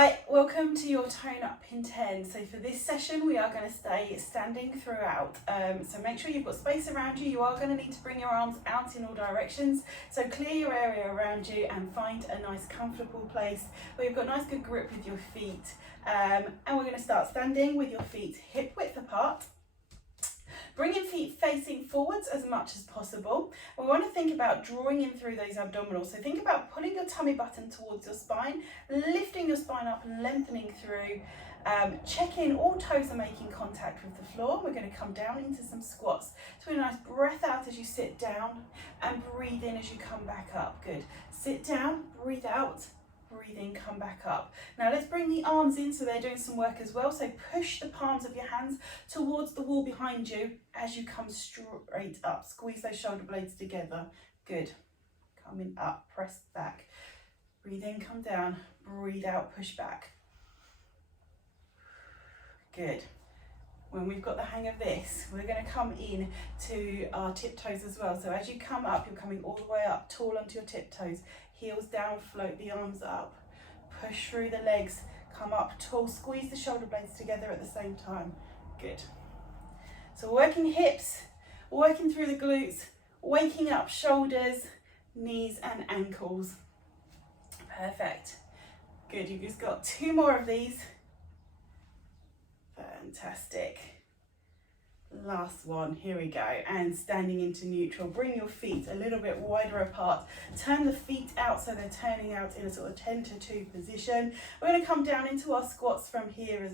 Hi, welcome to your Tone Up in 10. So for this session we are going to stay standing throughout. So make sure you've got space around you. You are going to need to bring your arms out in all directions. So clear your area around you and find a nice comfortable place where you've got nice good grip with your feet. And we're going to start standing with your feet hip width apart. Bringing feet facing forwards as much as possible. We want to think about drawing in through those abdominals. So think about pulling your tummy button towards your spine, lifting your spine up and lengthening through. Check in, all toes are making contact with the floor. We're going to come down into some squats. So a nice breath out as you sit down and breathe in as you come back up. Good. Sit down, breathe out. Breathe in, come back up. Now let's bring the arms in so they're doing some work as well. So push the palms of your hands towards the wall behind you as you come straight up. Squeeze those shoulder blades together. Good. Coming up, press back. Breathe in, come down. Breathe out, push back. Good. When we've got the hang of this, we're going to come in to our tiptoes as well. So as you come up, you're coming all the way up, tall onto your tiptoes. Heels down, float the arms up, push through the legs, come up tall, squeeze the shoulder blades together at the same time. Good. So working hips, working through the glutes, waking up shoulders, knees and ankles. Perfect. Good, you've just got 2 more of these. Fantastic. Last one, here we go, and standing into neutral. Bring your feet a little bit wider apart. Turn the feet out so they're turning out in a sort of 10 to 2 position. We're going to come down into our squats from here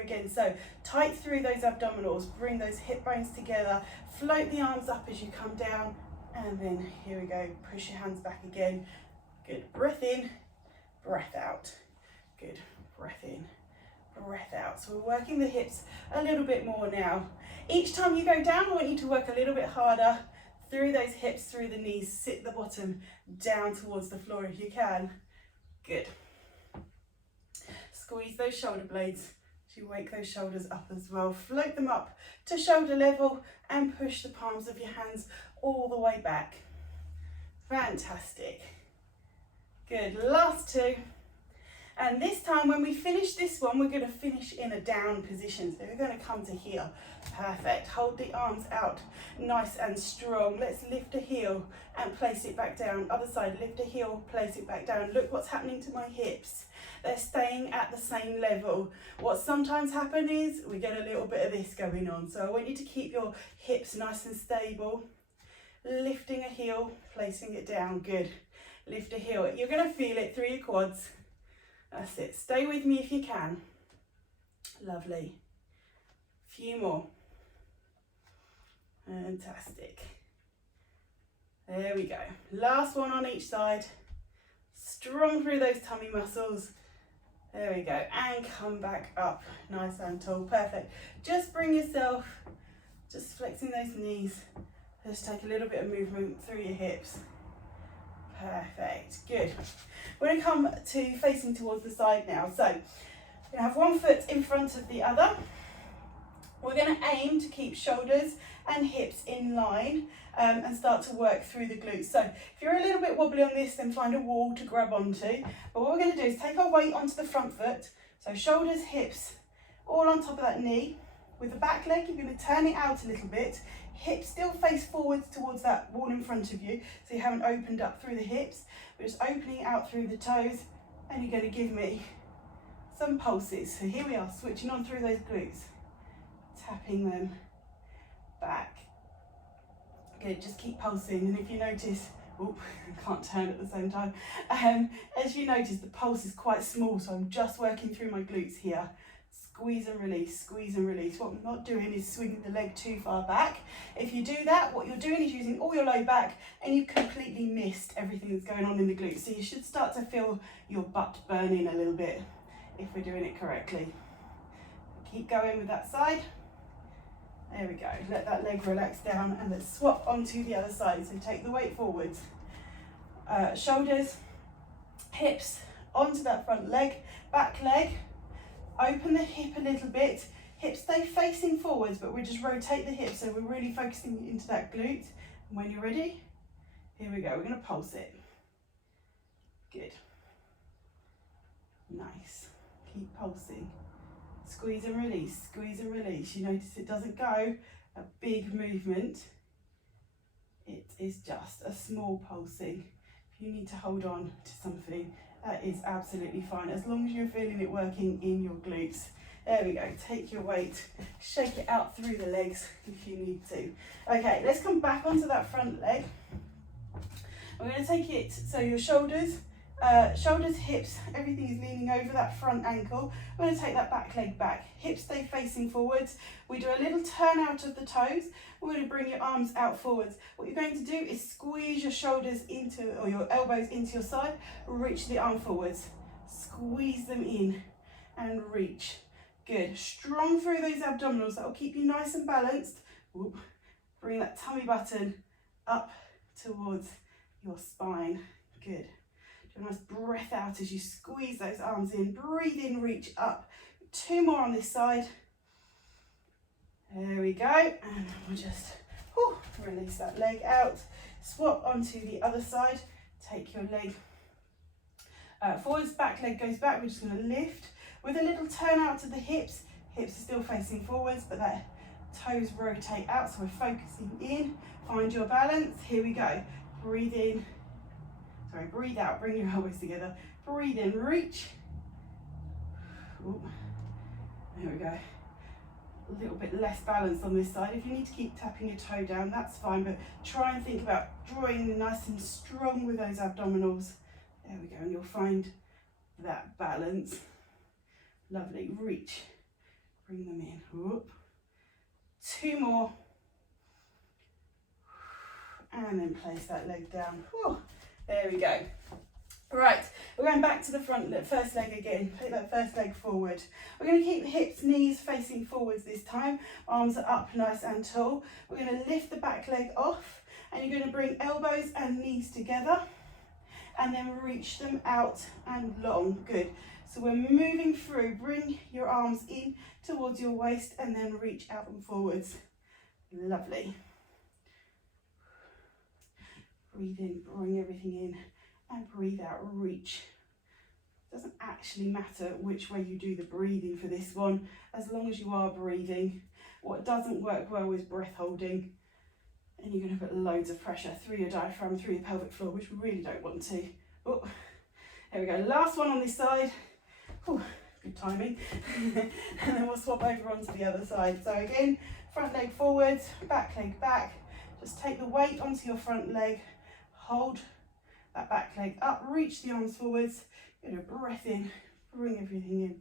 again. So tight through those abdominals, bring those hip bones together, float the arms up as you come down, and then here we go, push your hands back again. Good, breath in, breath out. Good, breath in, breath out. So we're working the hips a little bit more now. Each time you go down, I want you to work a little bit harder through those hips, through the knees. Sit the bottom down towards the floor if you can. Good. Squeeze those shoulder blades to wake those shoulders up as well. Float them up to shoulder level and push the palms of your hands all the way back. Fantastic. Good. Last 2. And this time when we finish this one, we're going to finish in a down position. So we're going to come to here. Perfect. Hold the arms out nice and strong. Let's lift a heel and place it back down. Other side, lift a heel, place it back down. Look what's happening to my hips. They're staying at the same level. What sometimes happens is we get a little bit of this going on. So I want you to keep your hips nice and stable. Lifting a heel, placing it down. Good. Lift a heel. You're going to feel it through your quads. That's it. Stay with me if you can. Lovely. Few more. Fantastic. There we go. Last one on each side. Strong through those tummy muscles. There we go. And come back up. Nice and tall. Perfect. Just bring yourself, just flexing those knees. Just take a little bit of movement through your hips. Perfect, good. We're going to come to facing towards the side now. So we're going to have one foot in front of the other. We're going to aim to keep shoulders and hips in line and start to work through the glutes. So if you're a little bit wobbly on this, then find a wall to grab onto. But what we're going to do is take our weight onto the front foot. So shoulders, hips, all on top of that knee. With the back leg, you're going to turn it out a little bit. Hips still face forwards towards that wall in front of you, so you haven't opened up through the hips. We're just opening out through the toes, and you're going to give me some pulses. So here we are, switching on through those glutes, tapping them back. Good, just keep pulsing, and if you notice, oh, I can't turn at the same time. As you notice, the pulse is quite small, so I'm just working through my glutes here. Squeeze and release, squeeze and release. What I'm not doing is swinging the leg too far back. If you do that, what you're doing is using all your low back and you've completely missed everything that's going on in the glutes. So you should start to feel your butt burning a little bit if we're doing it correctly. Keep going with that side. There we go. Let that leg relax down and let's swap onto the other side. So take the weight forwards. Shoulders, hips onto that front leg, back leg. Open the hip a little bit. Hips stay facing forwards, but we just rotate the hips, so we're really focusing into that glute. And when you're ready, here we go. We're going to pulse it. Good. Nice. Keep pulsing. Squeeze and release, squeeze and release. You notice it doesn't go a big movement. It is just a small pulsing. If you need to hold on to something, that is absolutely fine, as long as you're feeling it working in your glutes. There we go, take your weight, shake it out through the legs if you need to. Okay, let's come back onto that front leg. We're going to take it so your shoulders, hips, everything is leaning over that front ankle. We're going to take that back leg back. Hips stay facing forwards. We do a little turn out of the toes. We're going to bring your arms out forwards. What you're going to do is squeeze your shoulders into, or your elbows into your side, reach the arm forwards. Squeeze them in and reach. Good. Strong through those abdominals. That will keep you nice and balanced. Whoop. Bring that tummy button up towards your spine. Good. Do a nice breath out as you squeeze those arms in. Breathe in, reach up. 2 more on this side. There we go. And we'll just release that leg out. Swap onto the other side. Take your leg forwards, back leg goes back. We're just going to lift with a little turn out to the hips. Hips are still facing forwards, but that toes rotate out, so we're focusing in. Find your balance. Here we go. Breathe in. Sorry, breathe out. Bring your elbows together. Breathe in, reach. Ooh. There we go. A little bit less balance on this side. If you need to keep tapping your toe down, that's fine, but try and think about drawing nice and strong with those abdominals. There we go, and you'll find that balance. Lovely. Reach. Bring them in. Whoop. 2 more. And then place that leg down. Whew. There we go. Right, we're going back to the first leg again. Take that first leg forward. We're going to keep hips, knees facing forwards this time. Arms are up nice and tall. We're going to lift the back leg off, and you're going to bring elbows and knees together and then reach them out and long. Good. So we're moving through. Bring your arms in towards your waist and then reach out and forwards. Lovely. Breathe in, bring everything in, and breathe out, reach. Doesn't actually matter which way you do the breathing for this one, as long as you are breathing. What doesn't work well is breath holding, and you're going to put loads of pressure through your diaphragm, through your pelvic floor, which we really don't want to. Oh, there we go. Last one on this side. Oh, good timing. And then we'll swap over onto the other side. So again, front leg forwards, back leg back. Just take the weight onto your front leg. Hold that back leg up, reach the arms forwards, get a breath in, bring everything in,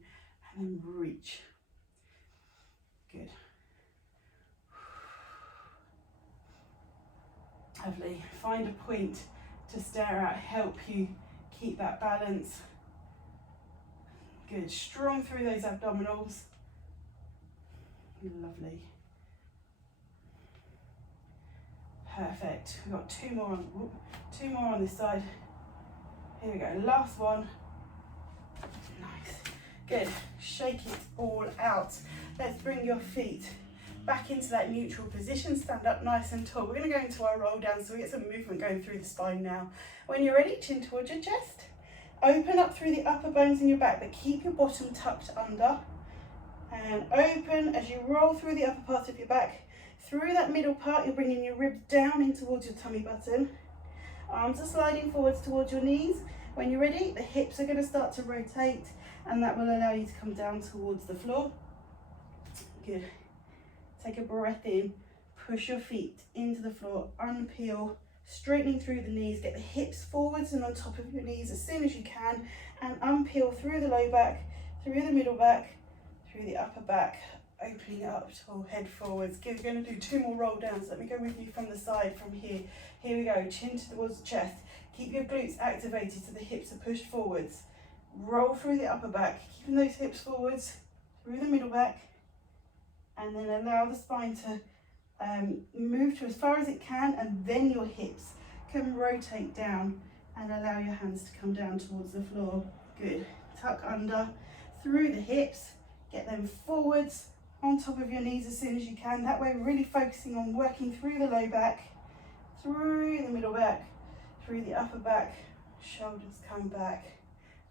and then reach. Good. Lovely. Find a point to stare at, help you keep that balance. Good. Strong through those abdominals. Lovely. Perfect. We've got 2 more on this side. Here we go. Last one. Nice. Good. Shake it all out. Let's bring your feet back into that neutral position. Stand up nice and tall. We're going to go into our roll down so we get some movement going through the spine now. When you're ready, chin towards your chest. Open up through the upper bones in your back, but keep your bottom tucked under. And open as you roll through the upper part of your back. Through that middle part, you're bringing your ribs down in towards your tummy button. Arms are sliding forwards towards your knees. When you're ready, the hips are going to start to rotate, and that will allow you to come down towards the floor. Good. Take a breath in. Push your feet into the floor. Unpeel. Straightening through the knees. Get the hips forwards and on top of your knees as soon as you can. And unpeel through the low back, through the middle back, through the upper back. Opening up to head forwards. We're going to do 2 more roll downs. Let me go with you from the side, from here. Here we go. Chin towards the chest. Keep your glutes activated so the hips are pushed forwards. Roll through the upper back, keeping those hips forwards, through the middle back, and then allow the spine to move to as far as it can, and then your hips can rotate down and allow your hands to come down towards the floor. Good. Tuck under, through the hips, get them forwards, on top of your knees as soon as you can. That way, really focusing on working through the low back, through the middle back, through the upper back, shoulders come back,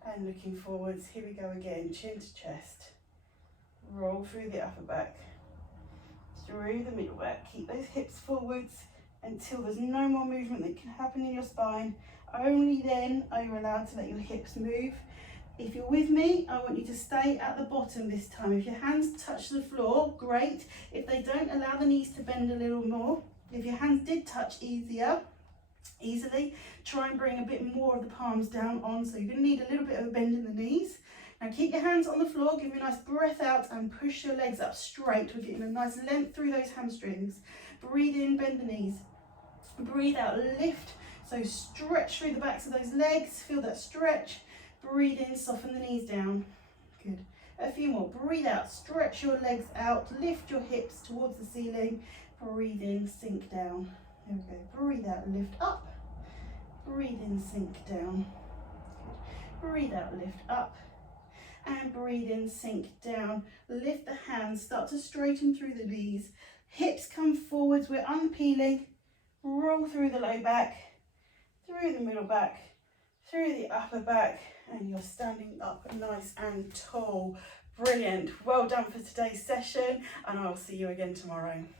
And looking forwards, here we go again, chin to chest. Roll through the upper back, through the middle back. Keep those hips forwards until there's no more movement that can happen in your spine. Only then are you allowed to let your hips move. If you're with me, I want you to stay at the bottom this time. If your hands touch the floor, great. If they don't, allow the knees to bend a little more. If your hands did touch easily, try and bring a bit more of the palms down on. So you're going to need a little bit of a bend in the knees. Now keep your hands on the floor, give me a nice breath out and push your legs up straight. We're getting a nice length through those hamstrings. Breathe in, bend the knees. Breathe out, lift. So stretch through the backs of those legs, feel that stretch. Breathe in, soften the knees down. Good. A few more. Breathe out, stretch your legs out, lift your hips towards the ceiling. Breathe in, sink down. There we go. Breathe out, lift up. Breathe in, sink down. Good. Breathe out, lift up. And breathe in, sink down. Lift the hands, start to straighten through the knees. Hips come forwards, we're unpeeling. Roll through the low back, through the middle back, through the upper back, and you're standing up nice and tall. Brilliant. Well done for today's session, and I'll see you again tomorrow.